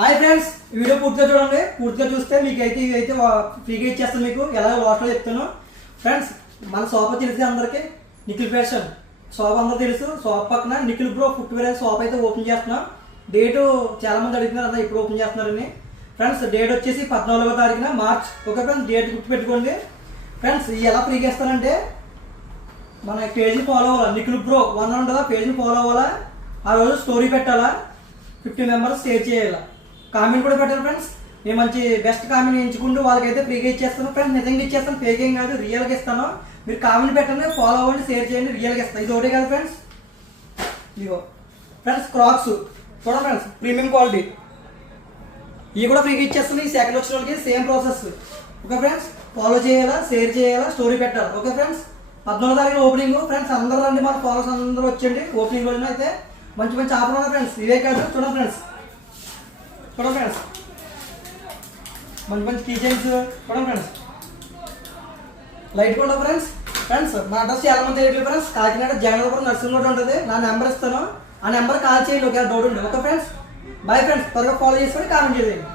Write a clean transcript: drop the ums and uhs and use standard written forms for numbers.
Hi friends, video పూర్తిగా చూడండి. పూర్తిగా చూస్తే మీకు అయితే ఇవైతే ఫ్రీగా ఇచ్చేస్తాను. మీకు ఎలా వాటర్లో చెప్తాను. ఫ్రెండ్స్, మన షాప్ తెలిసి అందరికీ నిఖిల్ ఫ్యాషన్ షాప్ అందరూ తెలుసు. షాప్ పక్కన నిఖిల్ బ్రో ఫుట్వేర్ అనే షాప్ అయితే ఓపెన్ చేస్తున్నాం. డేటు చాలా మంది అడుగుతున్నారు అన్న ఇప్పుడు ఓపెన్ చేస్తున్నారని. ఫ్రెండ్స్, డేట్ వచ్చేసి 14వ తారీఖున మార్చ్. ఓకే ఫ్రెండ్స్, డేట్ గుర్తుపెట్టుకోండి. ఫ్రెండ్స్, ఇవి ఎలా ఫ్రీగా ఇస్తానంటే మన పేజ్ని ఫాలో అవ్వాలా. నిఖిల్ బ్రో 1 ఉంటుందా, పేజ్ని ఫాలో అవ్వాలా. ఆ రోజు స్టోరీ పెట్టాలా, 50 మెంబర్స్ షేర్ చేయాలా, కామెంట్ కూడా పెట్టాలి. ఫ్రెండ్స్, నేను మంచి బెస్ట్ కామెంట్ ఎంచుకుంటూ వాళ్ళకైతే ఫ్రీగా ఇచ్చేస్తాను. ఫ్రెండ్స్, నిజంగా ఇచ్చేస్తాను, ఫేక్ ఏం కాదు, రియల్గా ఇస్తాను. మీరు కామెంట్ పెట్టండి, ఫాలో అవ్వండి, షేర్ చేయండి, రియల్గా ఇస్తాను. ఇది ఒకటే కాదు ఫ్రెండ్స్. ఇదిగో ఫ్రెండ్స్, క్రాక్స్ చూడండి ఫ్రెండ్స్, ప్రీమియం క్వాలిటీ. ఇవి కూడా ఫ్రీగా ఇచ్చేస్తుంది. ఈ సెకండ్ వచ్చిన వాళ్ళకి same process. Okay friends, follow చేయాలా, షేర్ చేయాలా, స్టోరీ పెట్టాలి. ఓకే ఫ్రెండ్స్, 14వ తారీఖున ఓపెనింగ్. ఫ్రెండ్స్, అందరూ రండి, మన ఫాలోవర్స్ అందరూ వచ్చేయండి. ఓపెనింగ్ రోజున అయితే మంచి మంచి ఆఫర్ ఉన్నాయి ఫ్రెండ్స్. ఇవే కాదు, చూడండి ఫ్రెండ్స్, చూడండి ఫ్రెండ్స్, మంచి మంచి కీ చైన్స్ చూడండి ఫ్రెండ్స్, లైట్ కూడా ఫ్రెండ్స్. ఫ్రెండ్స్, మా అడ్రస్ చాలా మంది తెలియట్లేదు ఫ్రెండ్స్. కాకినాడ జగన్పురం నర్సింగ్ రోడ్ ఉంటుంది. నా నెంబర్ ఇస్తాను, ఆ నెంబర్ కాల్ చేయండి ఒకవేళ డౌట్ ఉంది. Okay friends, boy friends. త్వరగా ఫాలో చేసుకొని కామెంట్ చేయండి.